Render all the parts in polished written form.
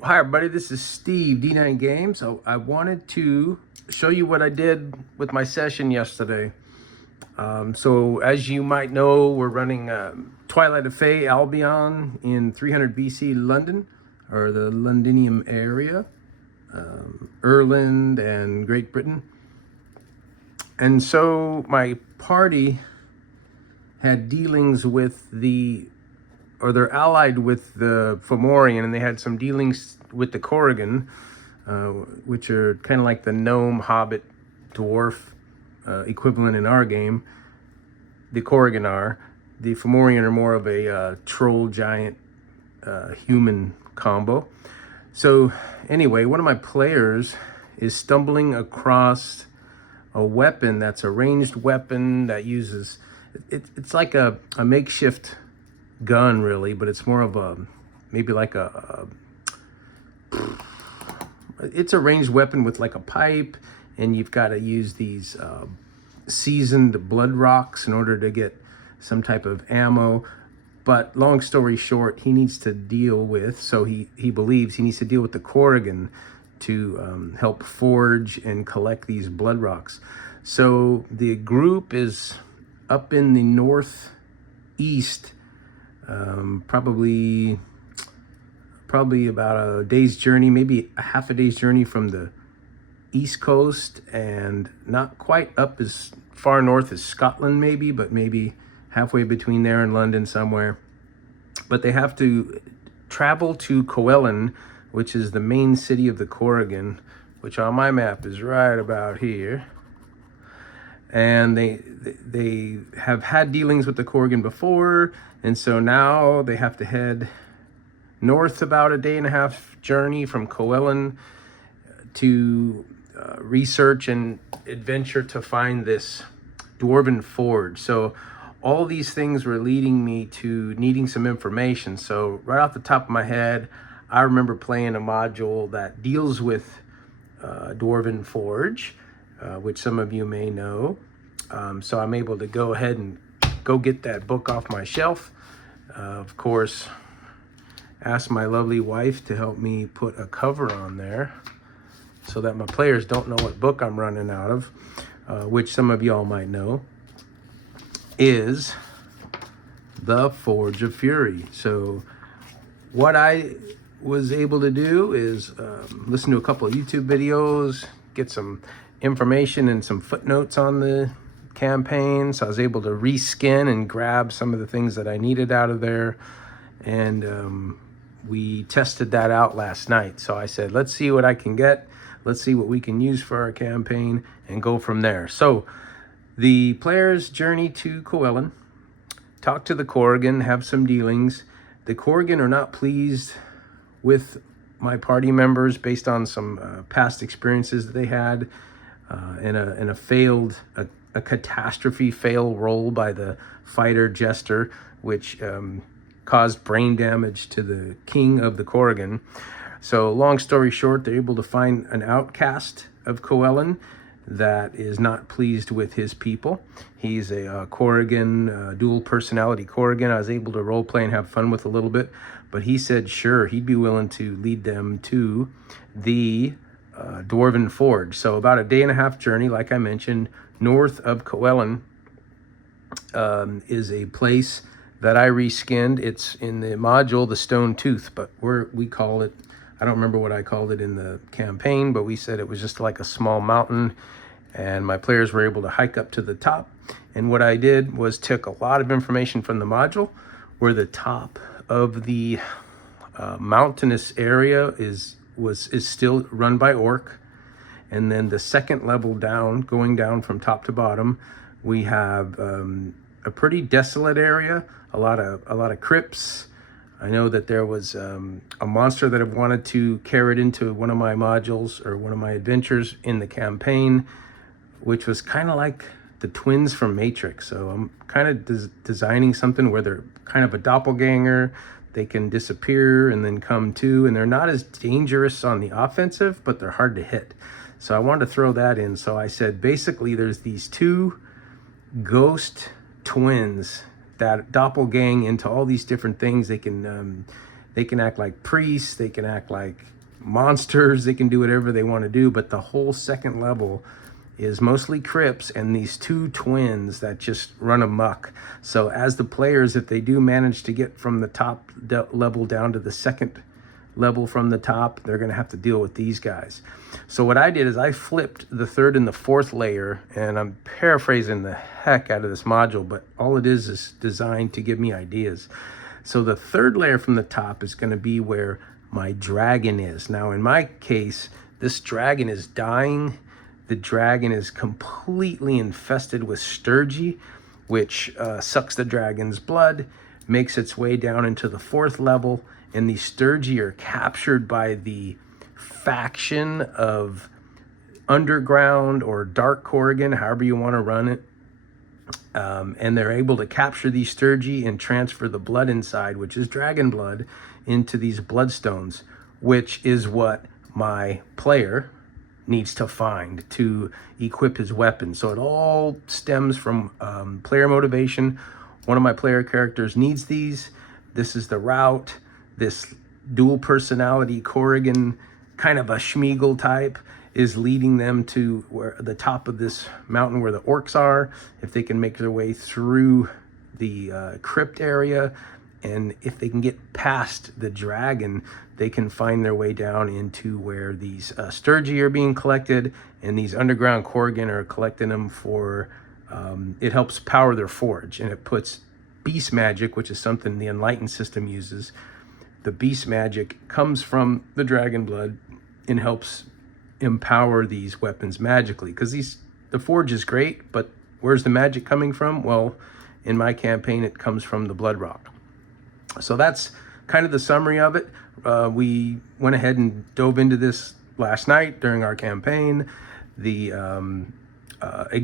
Hi everybody, this is Steve, D9 Games. I wanted to show you what I did with my session yesterday. So as you might know, we're running Twilight of Fae Albion in 300 BC London, or the Londinium area, Ireland and Great Britain. And so my party had dealings with they're allied with the Fomorian, and they had some dealings with the Corrigan, which are kind of like the gnome, hobbit, dwarf equivalent in our game. The Corrigan are. The Fomorian are more of a troll, giant, human combo. So anyway, one of my players is stumbling across a weapon that's a ranged weapon that uses... It's like a makeshift gun, really, but it's more of a... maybe like it's a ranged weapon with like a pipe, and you've got to use these seasoned blood rocks in order to get some type of ammo. But long story short, he needs to deal with, so he believes he needs to deal with the Corrigan to help forge and collect these blood rocks. So the group is up in the northeast, probably about a day's journey, maybe a half a day's journey from the east coast, and not quite up as far north as Scotland maybe, but maybe halfway between there and London somewhere. But they have to travel to Coelen, which is the main city of the Corrigan, which on my map is right about here. And they have had dealings with the Corrigan before, and so now they have to head north about a day and a half journey from Coelen to research and adventure to find this dwarven forge. So all these things were leading me to needing some information. So right off the top of my head, I remember playing a module that deals with dwarven forge, which some of you may know. So I'm able to go ahead and go get that book off my shelf. Of course, ask my lovely wife to help me put a cover on there so that my players don't know what book I'm running out of, which some of y'all might know is The Forge of Fury. So what I was able to do is listen to a couple of YouTube videos, get some information and some footnotes on the campaign. So I was able to reskin and grab some of the things that I needed out of there. And we tested that out last night. So I said, let's see what I can get. Let's see what we can use for our campaign and go from there. So the players journey to Coelen, talk to the Corrigan, have some dealings. The Corrigan are not pleased with my party members based on some past experiences that they had in a failed, a catastrophe fail roll by the fighter Jester, which caused brain damage to the king of the Corrigan. So long story short, they're able to find an outcast of Coelen that is not pleased with his people. He's a Corrigan, dual personality Corrigan. I was able to role play and have fun with a little bit, but he said sure, he'd be willing to lead them to the Dwarven Forge. So about a day and a half journey, like I mentioned, north of Coelen is a place that I reskinned. It's in the module, the Stone Tooth, but we call it, I don't remember what I called it in the campaign, but we said it was just like a small mountain, and my players were able to hike up to the top. And what I did was took a lot of information from the module, where the top of the mountainous area is still run by orc. And then the second level down, going down from top to bottom, we have a pretty desolate area, a lot of crypts. I know that there was a monster that have wanted to carry it into one of my modules or one of my adventures in the campaign, which was kind of like the twins from Matrix. So I'm kind of designing something where they're kind of a doppelganger. They can disappear and then come to, and they're not as dangerous on the offensive, but they're hard to hit. So I wanted to throw that in. So I said, basically, there's these two ghost twins that doppelgang into all these different things. They can They can act like priests, they can act like monsters, they can do whatever they want to do, but the whole second level is mostly crypts and these two twins that just run amok. So as the players, if they do manage to get from the top level down to the second level from the top, they're going to have to deal with these guys. So what I did is I flipped the third and the fourth layer, and I'm paraphrasing the heck out of this module, but all it is designed to give me ideas. So the third layer from the top is going to be where my dragon is. Now in my case, this dragon is dying. The dragon is completely infested with sturgy, which sucks the dragon's blood, makes its way down into the fourth level, and these sturgy are captured by the faction of underground or dark Corrigan, however you want to run it. And they're able to capture these sturgy and transfer the blood inside, which is dragon blood, into these bloodstones, which is what my player needs to find to equip his weapon. So it all stems from player motivation. One of my player characters needs these. This is the route. This dual personality Corrigan, kind of a Schmeagle type, is leading them to where the top of this mountain where the orcs are. If they can make their way through the crypt area, and if they can get past the dragon, they can find their way down into where these sturgy are being collected, and these underground Corrigan are collecting them for, it helps power their forge, and it puts beast magic, which is something the enlightened system uses. The beast magic comes from the dragon blood and helps empower these weapons magically, because the forge is great, but where's the magic coming from? Well, in my campaign, it comes from the blood rock. So that's kind of the summary of it. We went ahead and dove into this last night during our campaign. The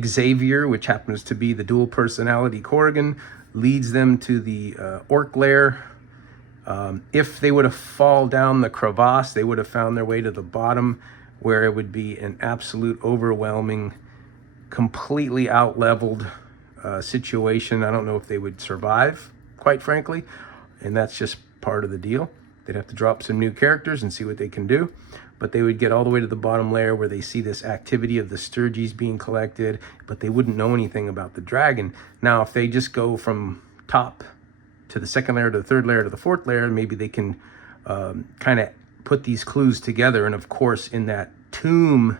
Xavier, which happens to be the dual personality Corrigan, leads them to the orc lair. If they would have fallen down the crevasse, they would have found their way to the bottom, where it would be an absolute overwhelming, completely out-leveled situation. I don't know if they would survive, quite frankly, and that's just part of the deal. They'd have to drop some new characters and see what they can do, but they would get all the way to the bottom layer where they see this activity of the sturgies being collected, but they wouldn't know anything about the dragon. Now, if they just go from top to the second layer to the third layer to the fourth layer, maybe they can kind of put these clues together. And of course, in that tomb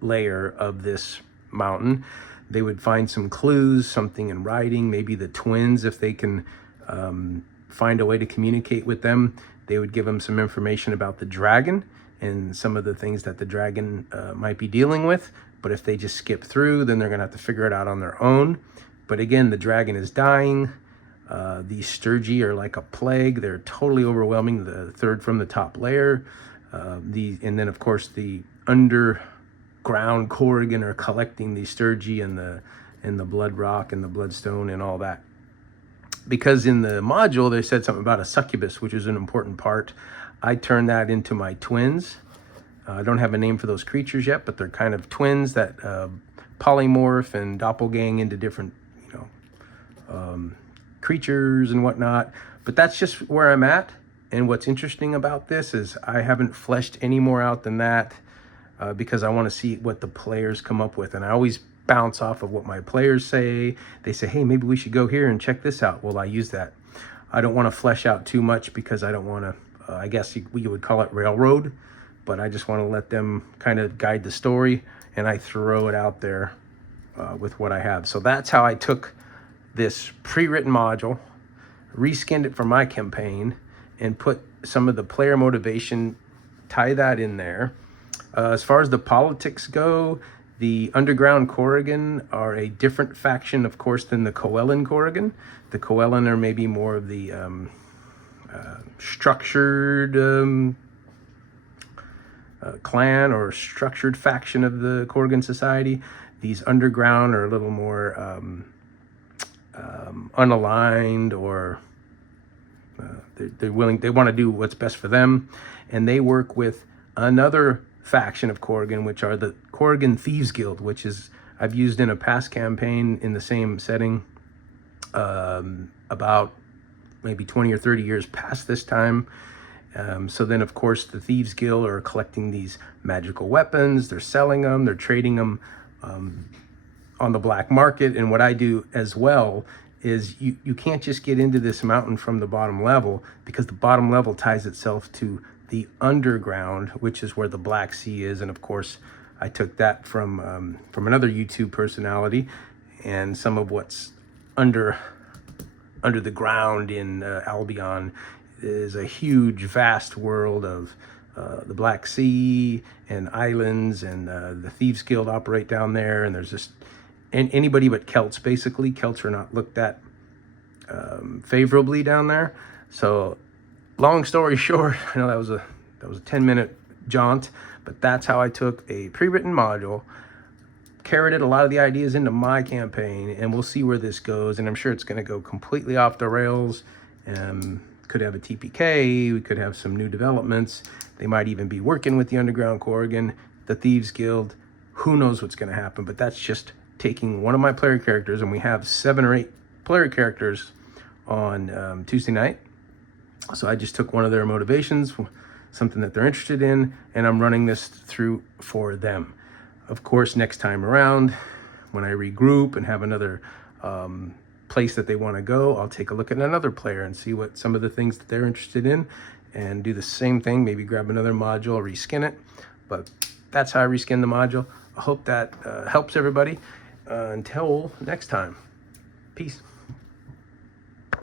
layer of this mountain, they would find some clues, something in writing, maybe the twins, if they can find a way to communicate with them, they would give them some information about the dragon and some of the things that the dragon might be dealing with. But if they just skip through, then they're gonna have to figure it out on their own. But again, the dragon is dying. These sturgy are like a plague. They're totally overwhelming the third from the top layer. And then of course the underground Corrigan are collecting the sturgy and the blood rock and the bloodstone and all that. Because in the module they said something about a succubus, which is an important part. I turned that into my twins. I don't have a name for those creatures yet, but they're kind of twins that polymorph and doppelgang into different, creatures and whatnot. But that's just where I'm at. And what's interesting about this is I haven't fleshed any more out than that because I want to see what the players come up with. And I always bounce off of what my players say. They say, hey, maybe we should go here and check this out. Well, I use that. I don't want to flesh out too much because I don't want to, I guess you would call it railroad, but I just want to let them kind of guide the story, and I throw it out there with what I have. So that's how I took this pre-written module, reskinned it for my campaign, and put some of the player motivation, tie that in there. As far as the politics go, the underground Corrigan are a different faction, of course, than the Coellan Corrigan. The Coellan are maybe more of the structured clan or structured faction of the Corrigan society. These underground are a little more unaligned, or they want to do what's best for them, and they work with another faction of Corrigan, which are the Corrigan Thieves Guild, which is I've used in a past campaign in the same setting about maybe 20 or 30 years past this time. So then, of course, the Thieves Guild are collecting these magical weapons. They're selling them. They're trading them on the black market. And what I do as well is you can't just get into this mountain from the bottom level, because the bottom level ties itself to the underground, which is where the Black Sea is. And of course, I took that from another YouTube personality, and some of what's under the ground in Albion is a huge, vast world of the Black Sea and islands, and the Thieves Guild operate down there. And there's just anybody but Celts, basically. Celts are not looked at favorably down there. So, long story short, I know that was a 10-minute jaunt, but that's how I took a pre-written module, carried a lot of the ideas into my campaign, and we'll see where this goes. And I'm sure it's going to go completely off the rails. Could have a TPK, we could have some new developments. They might even be working with the Underground Corrigan, the Thieves Guild. Who knows what's going to happen? But that's just taking one of my player characters, and we have 7 or 8 player characters on Tuesday night. So I just took one of their motivations, something that they're interested in, and I'm running this through for them. Of course, next time around, when I regroup and have another place that they want to go, I'll take a look at another player and see what some of the things that they're interested in, and do the same thing, maybe grab another module, reskin it. But that's how I reskin the module. I hope that helps everybody. Until next time, peace.